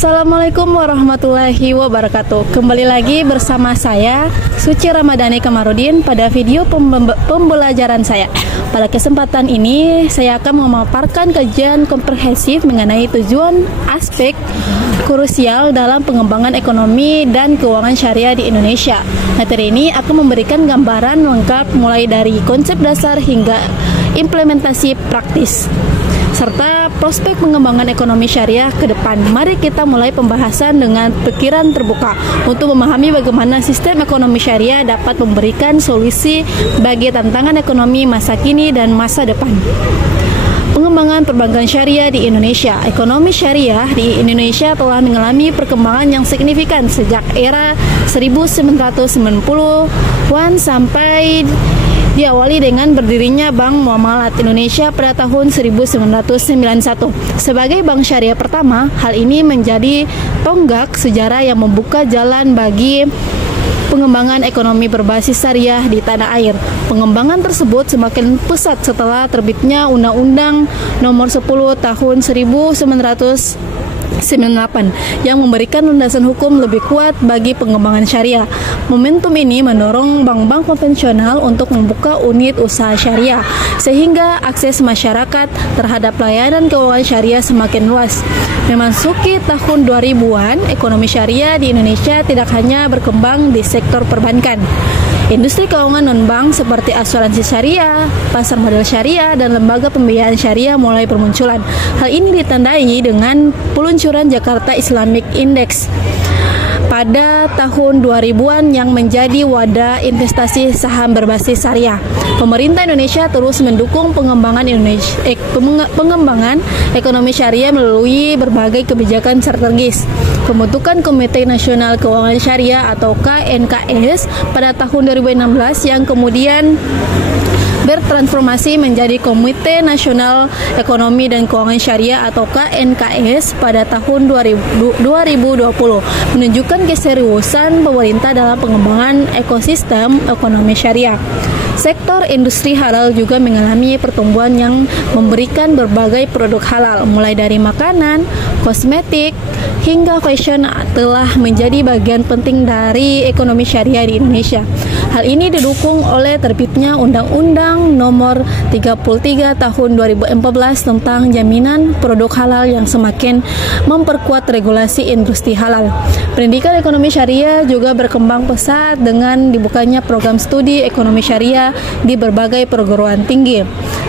Assalamualaikum warahmatullahi wabarakatuh. Kembali lagi bersama saya Suci Ramadhani Kamarudin pada video pembelajaran saya. Pada kesempatan ini saya akan memaparkan kajian komprehensif mengenai tujuan aspek krusial dalam pengembangan ekonomi dan keuangan syariah di Indonesia. Materi ini akan memberikan gambaran lengkap mulai dari konsep dasar hingga implementasi praktis serta prospek pengembangan ekonomi syariah ke depan. Mari kita mulai pembahasan dengan pikiran terbuka untuk memahami bagaimana sistem ekonomi syariah dapat memberikan solusi bagi tantangan ekonomi masa kini dan masa depan. Pengembangan perbankan syariah di Indonesia. Ekonomi syariah di Indonesia telah mengalami perkembangan yang signifikan sejak era 1990-an sampai diawali dengan berdirinya Bank Muamalat Indonesia pada tahun 1991. Sebagai bank syariah pertama, hal ini menjadi tonggak sejarah yang membuka jalan bagi pengembangan ekonomi berbasis syariah di tanah air. Pengembangan tersebut semakin pesat setelah terbitnya Undang-Undang Nomor 10 Tahun 1998 yang memberikan landasan hukum lebih kuat bagi pengembangan syariah. Momentum ini mendorong bank-bank konvensional untuk membuka unit usaha syariah sehingga akses masyarakat terhadap layanan keuangan syariah semakin luas. Memasuki tahun 2000-an, ekonomi syariah di Indonesia tidak hanya berkembang di sektor perbankan. Industri keuangan non-bank seperti asuransi syariah, pasar modal syariah, dan lembaga pembiayaan syariah mulai bermunculan. Hal ini ditandai dengan peluncuran Jakarta Islamic Index pada tahun 2000-an yang menjadi wadah investasi saham berbasis syariah. Pemerintah Indonesia terus mendukung pengembangan ekonomi syariah melalui berbagai kebijakan strategis. Pembentukan Komite Nasional Keuangan Syariah atau KNKS pada tahun 2016 yang kemudian bertransformasi menjadi Komite Nasional Ekonomi dan Keuangan Syariah atau KNKS pada tahun 2020 menunjukkan keseriusan pemerintah dalam pengembangan ekosistem ekonomi syariah. Sektor industri halal juga mengalami pertumbuhan yang memberikan berbagai produk halal, mulai dari makanan, kosmetik, hingga fashion telah menjadi bagian penting dari ekonomi syariah di Indonesia. Hal ini didukung oleh terbitnya Undang-Undang Nomor 33 Tahun 2014 tentang jaminan produk halal yang semakin memperkuat regulasi industri halal. Pendidikan ekonomi syariah juga berkembang pesat dengan dibukanya program studi ekonomi syariah di berbagai perguruan tinggi.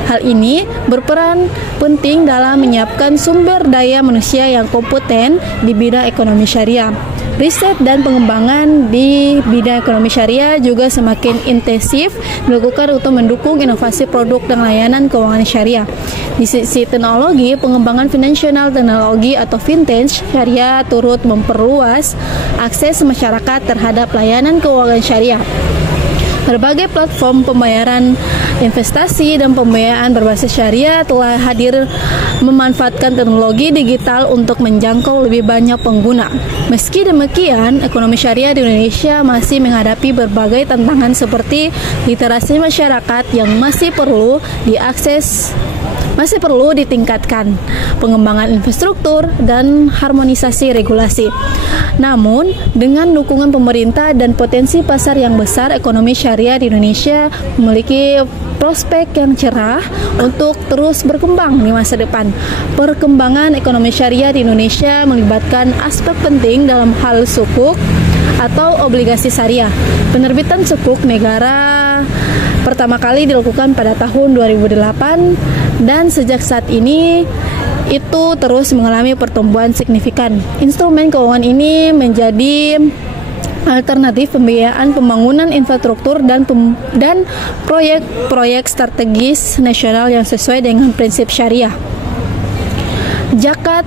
Hal ini berperan penting dalam menyiapkan sumber daya manusia yang kompeten di bidang ekonomi syariah. Riset dan pengembangan di bidang ekonomi syariah juga semakin intensif dilakukan untuk mendukung inovasi produk dan layanan keuangan syariah. Di sisi teknologi, pengembangan finansial teknologi atau vintage syariah turut memperluas akses masyarakat terhadap layanan keuangan syariah. Berbagai platform pembayaran investasi dan pembiayaan berbasis syariah telah hadir memanfaatkan teknologi digital untuk menjangkau lebih banyak pengguna. Meski demikian, ekonomi syariah di Indonesia masih menghadapi berbagai tantangan seperti literasi masyarakat yang masih perlu ditingkatkan, pengembangan infrastruktur, dan harmonisasi regulasi. Namun, dengan dukungan pemerintah dan potensi pasar yang besar, ekonomi syariah di Indonesia memiliki prospek yang cerah untuk terus berkembang di masa depan. Perkembangan ekonomi syariah di Indonesia melibatkan aspek penting dalam hal sukuk atau obligasi syariah. Penerbitan sukuk negara pertama kali dilakukan pada tahun 2008 dan sejak saat ini itu terus mengalami pertumbuhan signifikan. Instrumen keuangan ini menjadi alternatif pembiayaan pembangunan infrastruktur dan proyek-proyek strategis nasional yang sesuai dengan prinsip syariah. Zakat,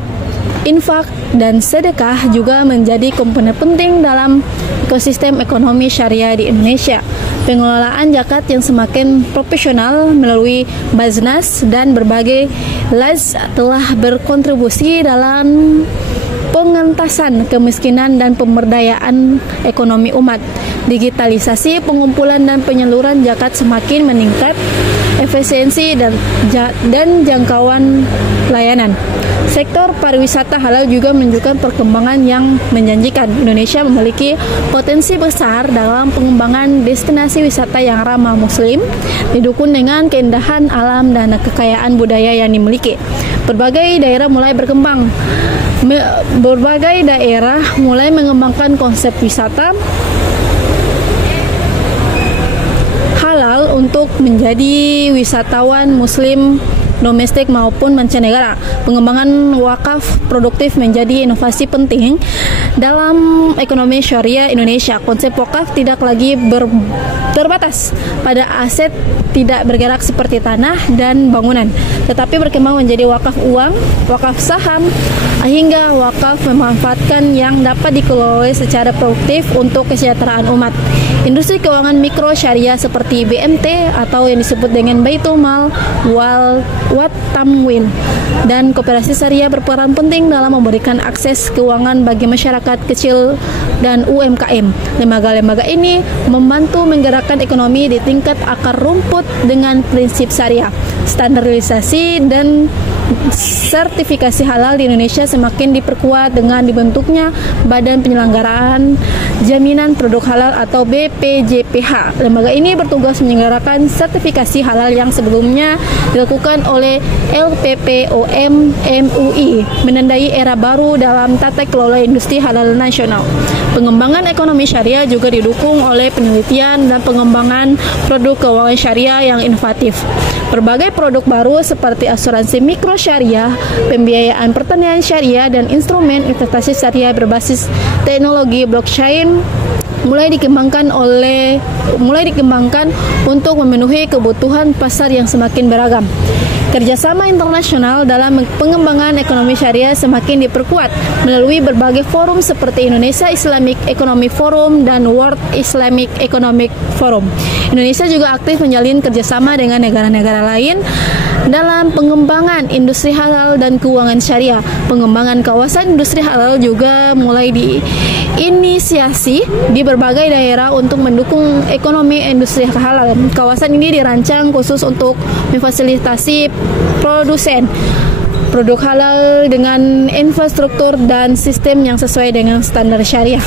infak, dan sedekah juga menjadi komponen penting dalam ekosistem ekonomi syariah di Indonesia. Pengelolaan zakat yang semakin profesional melalui Baznas dan berbagai LAS telah berkontribusi dalam pengentasan kemiskinan dan pemberdayaan ekonomi umat. Digitalisasi pengumpulan dan penyaluran zakat semakin meningkat efisiensi dan jangkauan layanan. Sektor pariwisata halal juga menunjukkan perkembangan yang menjanjikan. Indonesia memiliki potensi besar dalam pengembangan destinasi wisata yang ramah Muslim, didukung dengan keindahan alam dan kekayaan budaya yang dimiliki. Berbagai daerah mulai berkembang. Berbagai daerah mulai mengembangkan konsep wisata halal untuk menjadi wisatawan Muslim domestik maupun mancanegara. Pengembangan wakaf produktif menjadi inovasi penting dalam ekonomi syariah Indonesia. Konsep wakaf tidak lagi terbatas pada aset tidak bergerak seperti tanah dan bangunan, tetapi berkembang menjadi wakaf uang, wakaf saham, hingga wakaf memanfaatkan yang dapat dikelola secara produktif untuk kesejahteraan umat. Industri keuangan mikro syariah seperti BMT atau yang disebut dengan Baitul Mal wal Tamwin dan koperasi syariah berperan penting dalam memberikan akses keuangan bagi masyarakat kecil dan UMKM. Lembaga-lembaga ini membantu menggerakkan ekonomi di tingkat akar rumput dengan prinsip syariah. Standarisasi dan sertifikasi halal di Indonesia semakin diperkuat dengan dibentuknya Badan Penyelenggaraan Jaminan Produk Halal atau BPJPH. Lembaga ini bertugas menyelenggarakan sertifikasi halal yang sebelumnya dilakukan oleh LPPOM MUI, menandai era baru dalam tata kelola industri halal nasional. Pengembangan ekonomi syariah juga didukung oleh penelitian dan pengembangan produk keuangan syariah yang inovatif. Berbagai produk baru seperti asuransi mikro syariah, pembiayaan pertanian syariah, dan instrumen investasi syariah berbasis teknologi blockchain mulai dikembangkan untuk memenuhi kebutuhan pasar yang semakin beragam. Kerjasama internasional dalam pengembangan ekonomi syariah semakin diperkuat melalui berbagai forum seperti Indonesia Islamic Economic Forum dan World Islamic Economic Forum. Indonesia juga aktif menjalin kerjasama dengan negara-negara lain dalam pengembangan industri halal dan keuangan syariah. Pengembangan kawasan industri halal juga mulai diinisiasi di berbagai daerah untuk mendukung ekonomi industri halal. Kawasan ini dirancang khusus untuk memfasilitasi produsen produk halal dengan infrastruktur dan sistem yang sesuai dengan standar syariah.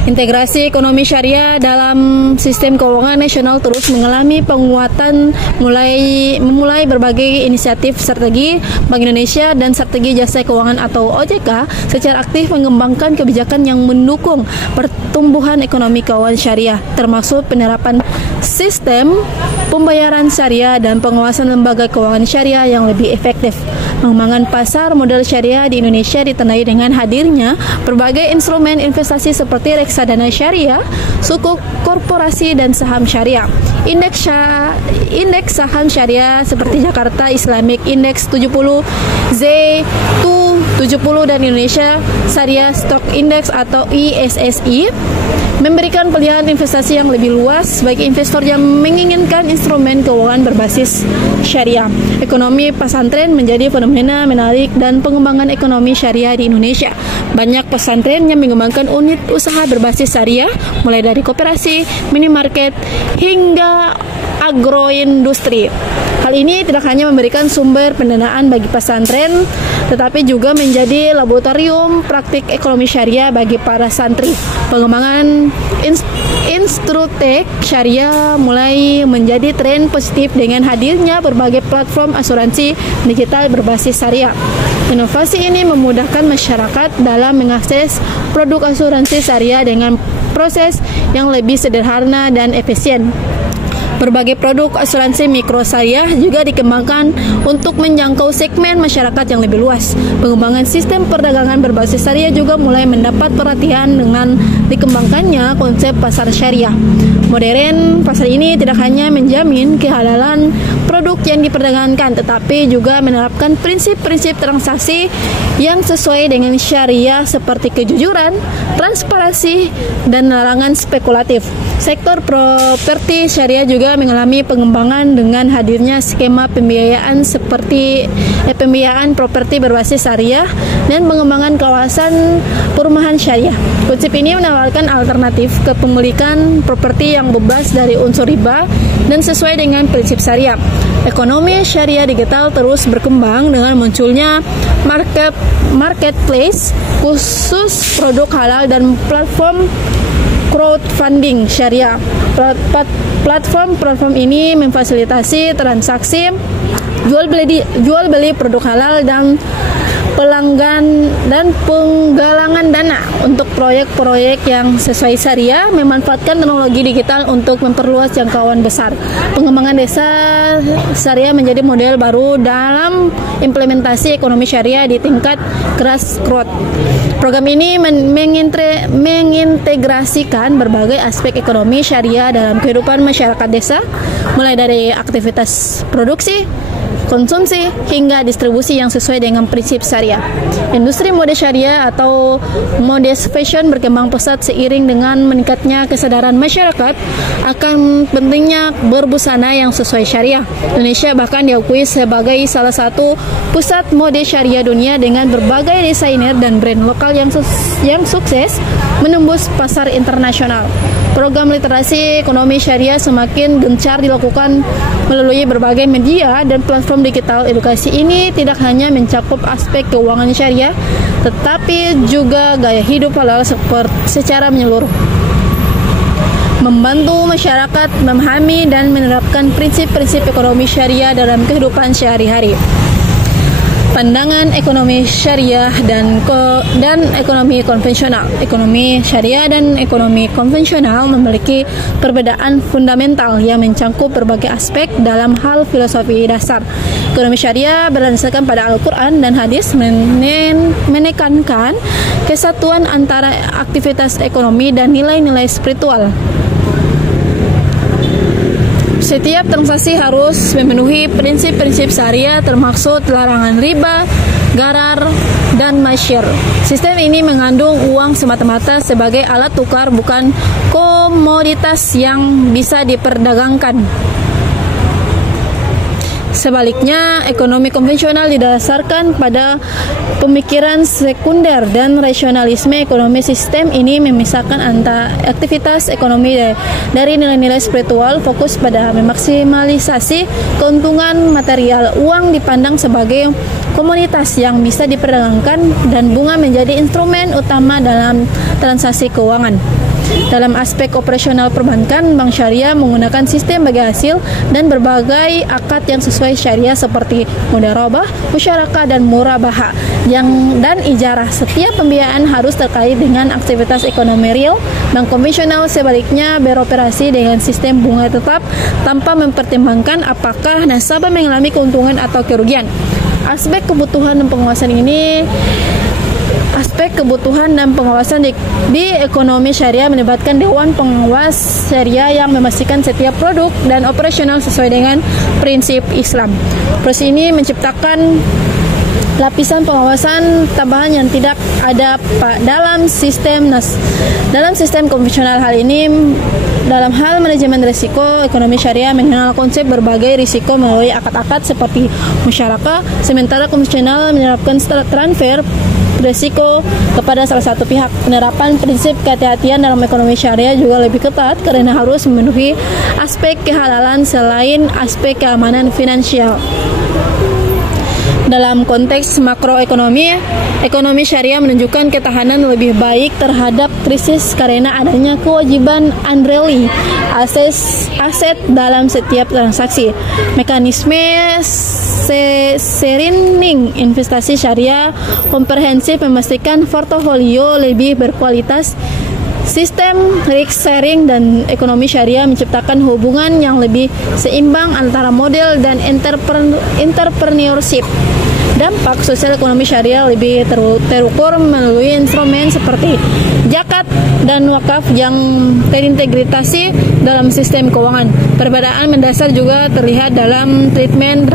Integrasi ekonomi syariah dalam sistem keuangan nasional terus mengalami penguatan memulai berbagai inisiatif strategi Bank Indonesia dan strategi jasa keuangan atau OJK secara aktif mengembangkan kebijakan yang mendukung pertumbuhan ekonomi keuangan syariah, termasuk penerapan sistem pembayaran syariah dan pengawasan lembaga keuangan syariah yang lebih efektif. Pengembangan pasar modal syariah di Indonesia ditandai dengan hadirnya berbagai instrumen investasi seperti reksadana syariah, sukuk korporasi, dan saham syariah. Indeks saham syariah seperti Jakarta Islamic Index 70, Z270, dan Indonesia Syariah Stock Index atau ISSI memberikan pilihan investasi yang lebih luas bagi investor yang menginginkan instrumen keuangan berbasis syariah. Ekonomi pesantren menjadi fenomena menarik dan pengembangan ekonomi syariah di Indonesia. Banyak pesantren yang mengembangkan unit usaha berbasis syariah, mulai dari koperasi, minimarket, hingga agroindustri. Hal ini tidak hanya memberikan sumber pendanaan bagi pesantren, tetapi juga menjadi laboratorium praktik ekonomi syariah bagi para santri. Pengembangan instrutek syariah mulai menjadi tren positif dengan hadirnya berbagai platform asuransi digital berbasis syariah. Inovasi ini memudahkan masyarakat dalam mengakses produk asuransi syariah dengan proses yang lebih sederhana dan efisien. Berbagai produk asuransi mikro syariah juga dikembangkan untuk menjangkau segmen masyarakat yang lebih luas. Pengembangan sistem perdagangan berbasis syariah juga mulai mendapat perhatian dengan dikembangkannya konsep pasar syariah. Modern, pasar ini tidak hanya menjamin kehalalan produk yang diperdagangkan, tetapi juga menerapkan prinsip-prinsip transaksi yang sesuai dengan syariah seperti kejujuran, transparansi, spekulasi dan larangan spekulatif. Sektor properti syariah juga mengalami pengembangan dengan hadirnya skema pembiayaan seperti pembiayaan properti berbasis syariah dan pengembangan kawasan perumahan syariah. Konsep ini menawarkan alternatif kepemilikan properti yang bebas dari unsur riba dan sesuai dengan prinsip syariah. Ekonomi syariah digital terus berkembang dengan munculnya marketplace khusus produk halal dan platform crowdfunding syariah. Platform ini memfasilitasi transaksi jual beli produk halal dan penggalangan dana untuk proyek-proyek yang sesuai syariah, memanfaatkan teknologi digital untuk memperluas jangkauan besar. Pengembangan desa syariah menjadi model baru dalam implementasi ekonomi syariah di tingkat grassroots. Program ini mengintegrasikan berbagai aspek ekonomi syariah dalam kehidupan masyarakat desa, mulai dari aktivitas produksi, konsumsi, hingga distribusi yang sesuai dengan prinsip syariah. Industri mode syariah atau mode fashion berkembang pesat seiring dengan meningkatnya kesadaran masyarakat akan pentingnya berbusana yang sesuai syariah. Indonesia bahkan diakui sebagai salah satu pusat mode syariah dunia dengan berbagai desainer dan brand lokal yang sukses menembus pasar internasional. Program literasi ekonomi syariah semakin gencar dilakukan melalui berbagai media dan platform digital. Edukasi ini tidak hanya mencakup aspek keuangan syariah, tetapi juga gaya hidup halal secara menyeluruh, membantu masyarakat memahami dan menerapkan prinsip-prinsip ekonomi syariah dalam kehidupan sehari-hari. Pandangan ekonomi syariah dan ekonomi konvensional. Ekonomi syariah dan ekonomi konvensional memiliki perbedaan fundamental yang mencakup berbagai aspek dalam hal filosofi dasar. Ekonomi syariah berdasarkan pada Al-Quran dan hadis menekankan kesatuan antara aktivitas ekonomi dan nilai-nilai spiritual. Setiap transaksi harus memenuhi prinsip-prinsip syariah termasuk larangan riba, gharar, dan masyir. Sistem ini mengandung uang semata-mata sebagai alat tukar, bukan komoditas yang bisa diperdagangkan. Sebaliknya, ekonomi konvensional didasarkan pada pemikiran sekunder dan rasionalisme ekonomi. Sistem ini memisahkan antara aktivitas ekonomi dari nilai-nilai spiritual, fokus pada memaksimalisasi keuntungan material. Uang dipandang sebagai komoditas yang bisa diperdagangkan dan bunga menjadi instrumen utama dalam transaksi keuangan. Dalam aspek operasional perbankan, bank syariah menggunakan sistem bagi hasil dan berbagai akad yang sesuai syariah seperti mudharabah, musyarakah, dan murabahah dan ijarah. Setiap pembiayaan harus terkait dengan aktivitas ekonomi real. Bank konvensional sebaliknya beroperasi dengan sistem bunga tetap tanpa mempertimbangkan apakah nasabah mengalami keuntungan atau kerugian. Aspek kebutuhan dan pengawasan di ekonomi syariah melibatkan Dewan Pengawas Syariah yang memastikan setiap produk dan operasional sesuai dengan prinsip Islam. Proses ini menciptakan lapisan pengawasan tambahan yang tidak ada dalam sistem konvensional. Hal ini dalam hal manajemen risiko. Ekonomi syariah mengenal konsep berbagai risiko melalui akad-akad seperti musyarakah, sementara konvensional menerapkan transfer risiko kepada salah satu pihak. Penerapan prinsip kehati-hatian dalam ekonomi syariah juga lebih ketat karena harus memenuhi aspek kehalalan selain aspek keamanan finansial. Dalam konteks makroekonomi, ekonomi syariah menunjukkan ketahanan lebih baik terhadap krisis karena adanya kewajiban unreally aset dalam setiap transaksi. Mekanisme screening investasi syariah komprehensif memastikan portofolio lebih berkualitas. Sistem risk sharing dan ekonomi syariah menciptakan hubungan yang lebih seimbang antara model dan entrepreneurship. Dampak sosial ekonomi syariah lebih terukur melalui instrumen seperti zakat dan wakaf yang terintegrasi dalam sistem keuangan. Perbedaan mendasar juga terlihat dalam treatment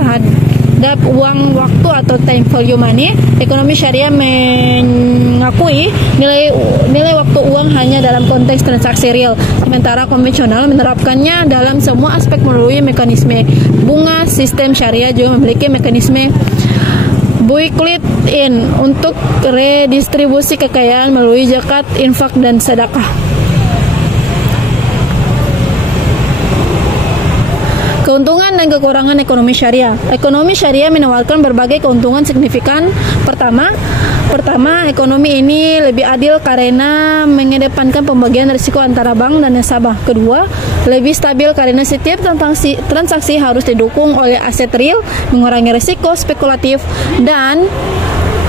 uang waktu atau time value money. Ekonomi syariah mengakui nilai waktu uang hanya dalam konteks transaksi real, sementara konvensional menerapkannya dalam semua aspek melalui mekanisme bunga. Sistem syariah juga memiliki mekanisme buy-in untuk redistribusi kekayaan melalui zakat, infak, dan sedekah. Keuntungan dan kekurangan ekonomi syariah. Ekonomi syariah menawarkan berbagai keuntungan signifikan. Pertama, ekonomi ini lebih adil karena mengedepankan pembagian risiko antara bank dan nasabah. Kedua, lebih stabil karena setiap transaksi harus didukung oleh aset real, mengurangi risiko spekulatif dan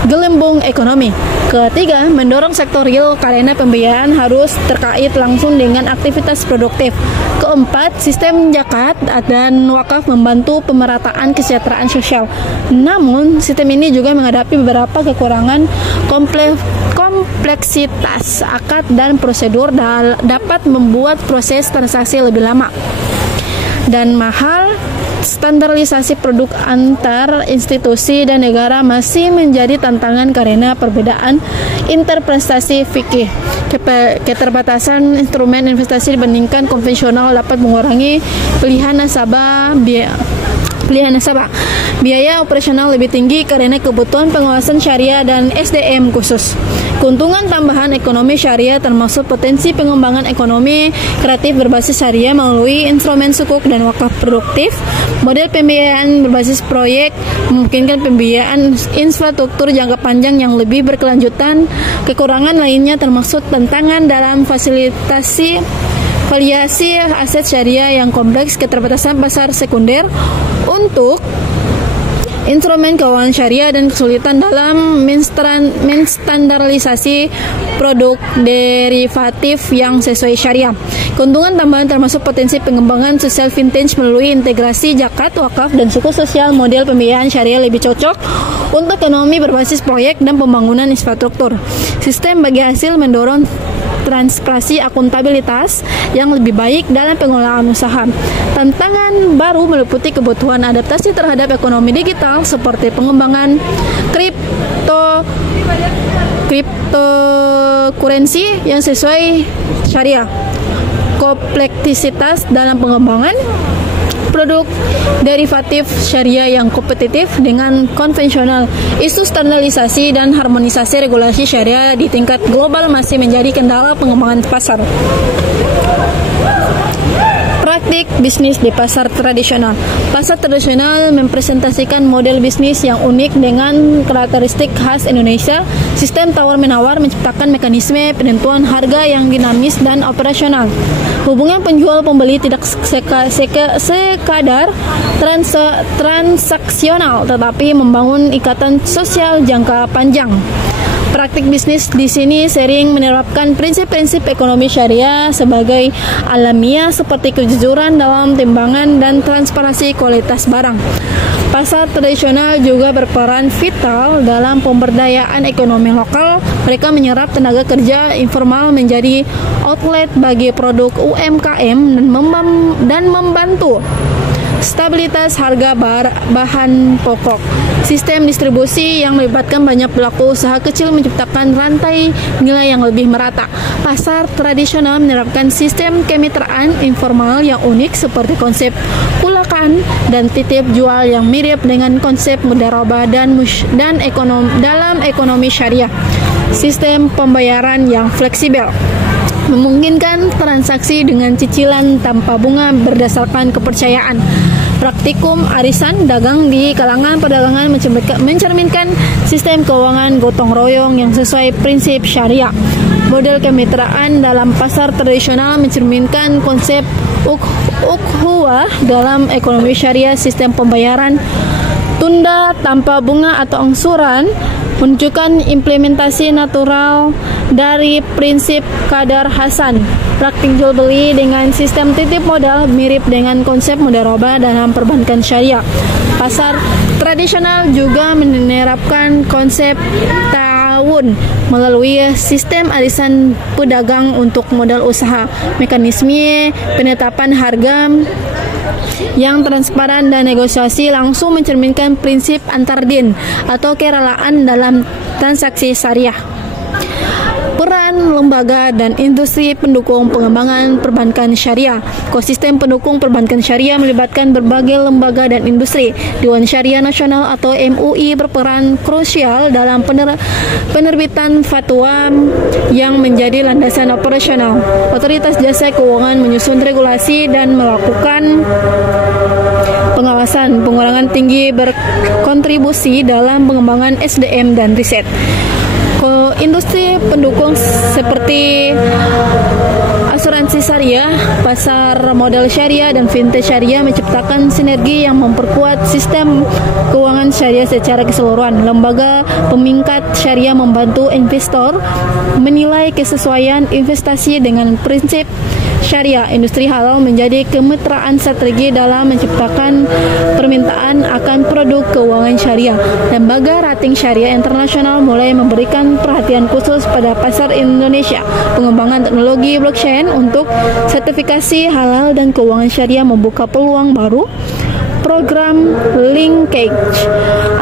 gelembung ekonomi. Ketiga, mendorong sektor real karena pembiayaan harus terkait langsung dengan aktivitas produktif. Keempat, sistem zakat dan wakaf membantu pemerataan kesejahteraan sosial. Namun, sistem ini juga menghadapi beberapa kekurangan. Kompleksitas akad dan prosedur dapat membuat proses transaksi lebih lama dan mahal. Standarisasi produk antar institusi dan negara masih menjadi tantangan karena perbedaan interpretasi fikih. Keterbatasan instrumen investasi dibandingkan konvensional dapat mengurangi pilihan nasabah. Biaya operasional lebih tinggi karena kebutuhan pengawasan syariah dan SDM khusus. Keuntungan tambahan ekonomi syariah termasuk potensi pengembangan ekonomi kreatif berbasis syariah melalui instrumen sukuk dan wakaf produktif. Model pembiayaan berbasis proyek memungkinkan pembiayaan infrastruktur jangka panjang yang lebih berkelanjutan. Kekurangan lainnya termasuk tantangan dalam variasi aset syariah yang kompleks, keterbatasan pasar sekunder untuk instrumen keuangan syariah, dan kesulitan dalam menstandarisasi produk derivatif yang sesuai syariah. Keuntungan tambahan termasuk potensi pengembangan sosial vintage melalui integrasi zakat, wakaf, dan suku sosial. Model pembiayaan syariah lebih cocok untuk ekonomi berbasis proyek dan pembangunan infrastruktur. Sistem bagi hasil mendorong transparansi akuntabilitas yang lebih baik dalam pengelolaan usaha. Tantangan baru meliputi kebutuhan adaptasi terhadap ekonomi digital seperti pengembangan cryptocurrency yang sesuai syariah, kompleksitas dalam pengembangan produk derivatif syariah yang kompetitif dengan konvensional. Isu standarisasi dan harmonisasi regulasi syariah di tingkat global masih menjadi kendala pengembangan pasar. Praktik bisnis di pasar tradisional. Pasar tradisional mempresentasikan model bisnis yang unik dengan karakteristik khas Indonesia. Sistem tawar-menawar menciptakan mekanisme penentuan harga yang dinamis dan operasional. Hubungan penjual-pembeli tidak sekadar transaksional, tetapi membangun ikatan sosial jangka panjang. Praktik bisnis di sini sering menerapkan prinsip-prinsip ekonomi syariah sebagai alamiah seperti kejujuran dalam timbangan dan transparansi kualitas barang. Pasar tradisional juga berperan vital dalam pemberdayaan ekonomi lokal. Mereka menyerap tenaga kerja informal menjadi outlet bagi produk UMKM dan membantu stabilitas harga bahan pokok. Sistem distribusi yang melibatkan banyak pelaku usaha kecil menciptakan rantai nilai yang lebih merata. Pasar tradisional menerapkan sistem kemitraan informal yang unik seperti konsep kulakan dan titip jual yang mirip dengan konsep mudharabah dalam ekonomi syariah. Sistem pembayaran yang fleksibel memungkinkan transaksi dengan cicilan tanpa bunga berdasarkan kepercayaan. Praktikum arisan dagang di kalangan perdagangan mencerminkan sistem keuangan gotong royong yang sesuai prinsip syariah. Model kemitraan dalam pasar tradisional mencerminkan konsep ukhuwah dalam ekonomi syariah. Sistem pembayaran tunda tanpa bunga atau angsuran menunjukkan implementasi natural dari prinsip Qadar Hasan. Praktik jual beli dengan sistem titip modal mirip dengan konsep mudharabah dalam perbankan syariah. Pasar tradisional juga menerapkan konsep ta'awun melalui sistem arisan pedagang untuk modal usaha. Mekanisme penetapan harga yang transparan dan negosiasi langsung mencerminkan prinsip antardin atau kerelaan dalam transaksi syariah. Peran lembaga dan industri pendukung pengembangan perbankan syariah. Ekosistem pendukung perbankan syariah melibatkan berbagai lembaga dan industri. Dewan Syariah Nasional atau MUI berperan krusial dalam penerbitan fatwa yang menjadi landasan operasional. Otoritas Jasa Keuangan menyusun regulasi dan melakukan pengawasan. Pengurangan tinggi berkontribusi dalam pengembangan SDM dan riset. Industri pendukung seperti asuransi syariah, pasar modal syariah, dan fintech syariah menciptakan sinergi yang memperkuat sistem keuangan syariah secara keseluruhan. Lembaga pemingkat syariah membantu investor menilai kesesuaian investasi dengan prinsip syariah. Industri halal menjadi kemitraan strategi dalam menciptakan permintaan akan produk keuangan syariah. Lembaga rating syariah internasional mulai memberikan perhatian khusus pada pasar Indonesia. Pengembangan teknologi blockchain untuk sertifikasi halal dan keuangan syariah membuka peluang baru. Program linkage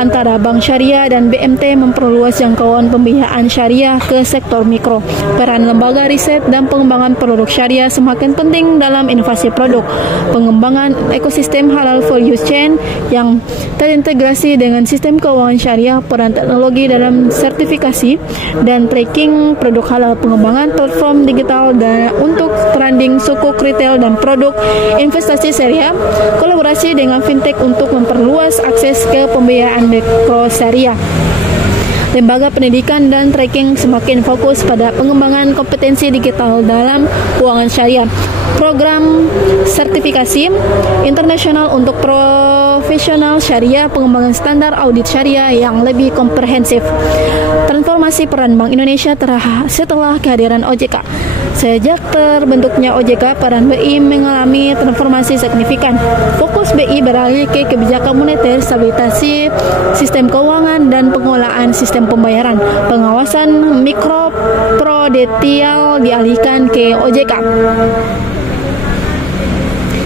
antara bank syariah dan BMT memperluas jangkauan pembiayaan syariah ke sektor mikro. Peran lembaga riset dan pengembangan produk syariah semakin penting dalam inovasi produk. Pengembangan ekosistem halal value chain yang terintegrasi dengan sistem keuangan syariah, peran teknologi dalam sertifikasi dan tracking produk halal, pengembangan platform digital untuk branding sukuk retail dan produk investasi syariah, kolaborasi dengan fintech untuk memperluas akses ke pembiayaan mikro syariah. Lembaga pendidikan dan tracking semakin fokus pada pengembangan kompetensi digital dalam keuangan syariah. Program sertifikasi internasional untuk profesional syariah, pengembangan standar audit syariah yang lebih komprehensif. Transformasi peran Bank Indonesia setelah kehadiran OJK. Sejak terbentuknya OJK, peran BI mengalami transformasi signifikan. Fokus BI beralih ke kebijakan moneter, stabilisasi sistem keuangan, dan pengelolaan sistem pembayaran. Pengawasan mikroprudensial dialihkan ke OJK.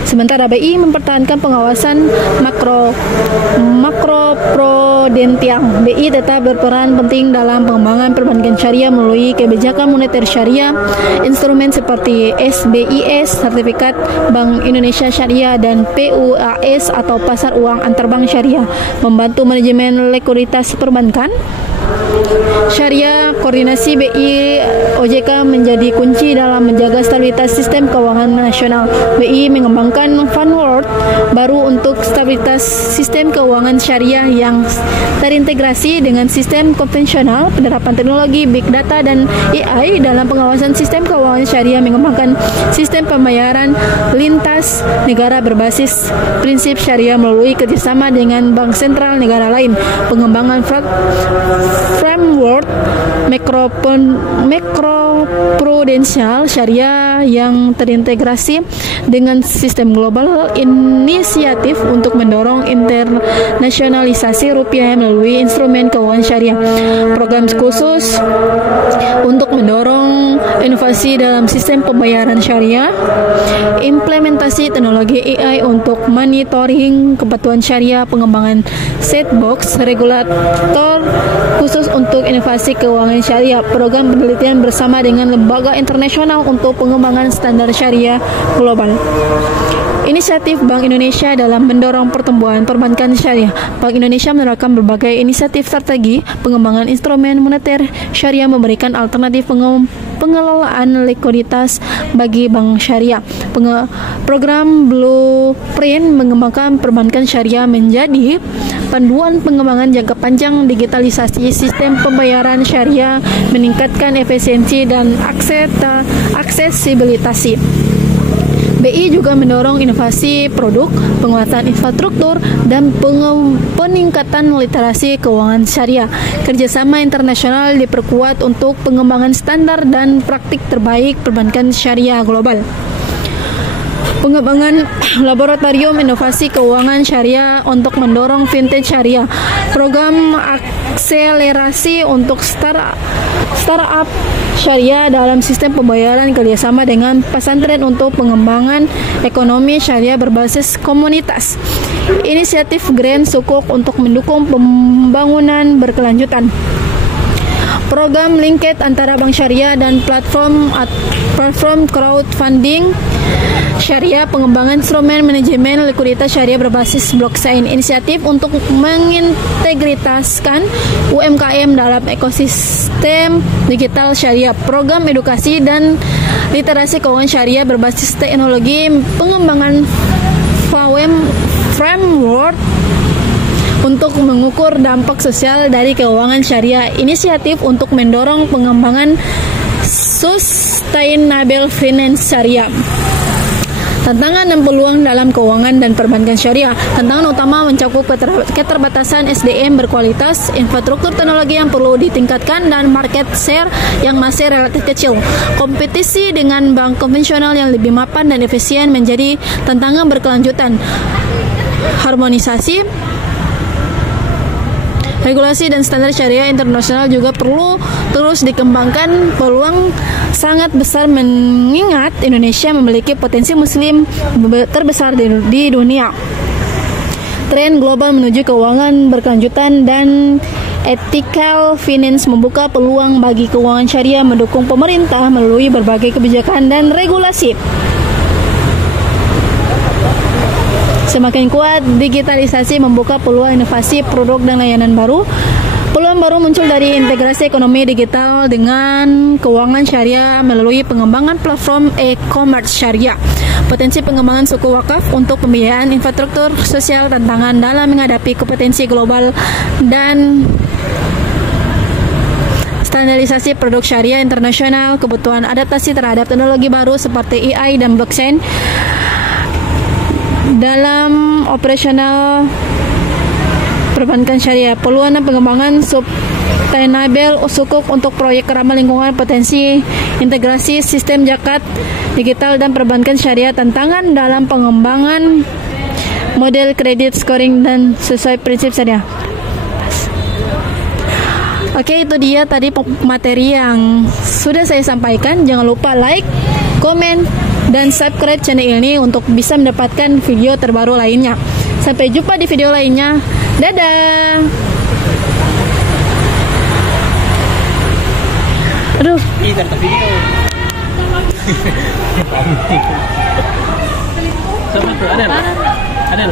Sementara BI mempertahankan pengawasan makroprudensial. BI tetap berperan penting dalam pengembangan perbankan syariah melalui kebijakan moneter syariah, instrumen seperti SBIS, sertifikat Bank Indonesia Syariah, dan PUAS atau pasar uang antarbank syariah, membantu manajemen likuiditas perbankan syariah. Koordinasi BI OJK menjadi kunci dalam menjaga stabilitas sistem keuangan nasional. BI mengembangkan framework baru untuk stabilitas sistem keuangan syariah yang terintegrasi dengan sistem konvensional. Penerapan teknologi big data dan AI dalam pengawasan sistem keuangan syariah, mengembangkan sistem pembayaran lintas negara berbasis prinsip syariah melalui kerjasama dengan bank sentral negara lain. Pengembangan framework makroprudensial syariah yang terintegrasi dengan sistem global, inisiatif untuk mendorong internasionalisasi rupiah melalui instrumen keuangan syariah, program khusus untuk mendorong inovasi dalam sistem pembayaran syariah, implementasi teknologi AI untuk monitoring kepatuhan syariah, pengembangan sandbox regulator khusus untuk inovasi keuangan syariah, program penelitian bersama dengan lembaga internasional untuk pengembangan standar syariah global. Inisiatif Bank Indonesia dalam mendorong pertumbuhan perbankan syariah. Bank Indonesia menerapkan berbagai inisiatif strategi pengembangan instrumen moneter syariah, memberikan alternatif pengelolaan likuiditas bagi bank syariah. Program Blueprint mengembangkan perbankan syariah menjadi panduan pengembangan jangka panjang digitalisasi sistem pembayaran syariah, meningkatkan efisiensi dan aksesibilitas. BI juga mendorong inovasi produk, penguatan infrastruktur, dan peningkatan literasi keuangan syariah. Kerjasama internasional diperkuat untuk pengembangan standar dan praktik terbaik perbankan syariah global. Pengembangan laboratorium inovasi keuangan syariah untuk mendorong fintech syariah. Program akselerasi untuk startup syariah dalam sistem pembayaran kerjasama dengan pesantren untuk pengembangan ekonomi syariah berbasis komunitas. Inisiatif Grand Sukuk untuk mendukung pembangunan berkelanjutan. Program linked antara bank syariah dan platform crowdfunding syariah, pengembangan instrumen manajemen likuiditas syariah berbasis blockchain. Inisiatif untuk mengintegritaskan UMKM dalam ekosistem digital syariah. Program edukasi dan literasi keuangan syariah berbasis teknologi, pengembangan framework untuk mengukur dampak sosial dari keuangan syariah. Inisiatif untuk mendorong pengembangan sustainable finance syariah. Tantangan dan peluang dalam keuangan dan perbankan syariah. Tantangan utama mencakup keterbatasan SDM berkualitas, infrastruktur teknologi yang perlu ditingkatkan, dan market share yang masih relatif kecil. Kompetisi dengan bank konvensional yang lebih mapan dan efisien menjadi tantangan berkelanjutan. Harmonisasi regulasi dan standar syariah internasional juga perlu terus dikembangkan. Peluang sangat besar mengingat Indonesia memiliki potensi muslim terbesar di dunia. Tren global menuju keuangan berkelanjutan dan ethical finance membuka peluang bagi keuangan syariah mendukung pemerintah melalui berbagai kebijakan dan regulasi. Semakin kuat digitalisasi membuka peluang inovasi produk dan layanan baru. Peluang baru muncul dari integrasi ekonomi digital dengan keuangan syariah melalui pengembangan platform e-commerce syariah. Potensi pengembangan suku wakaf untuk pembiayaan infrastruktur sosial, tantangan dalam menghadapi kompetensi global dan standarisasi produk syariah internasional, kebutuhan adaptasi terhadap teknologi baru seperti AI dan blockchain dalam operasional perbankan syariah. Peluang dan pengembangan sustainable sukuk untuk proyek ramah lingkungan, potensi integrasi sistem zakat digital dan perbankan syariah, tantangan dalam pengembangan model kredit scoring dan sesuai prinsip syariah. Oke, itu dia tadi materi yang sudah saya sampaikan. Jangan lupa like, komen, dan subscribe channel ini untuk bisa mendapatkan video terbaru lainnya. Sampai jumpa di video lainnya. Dadah. Aduh. Ada.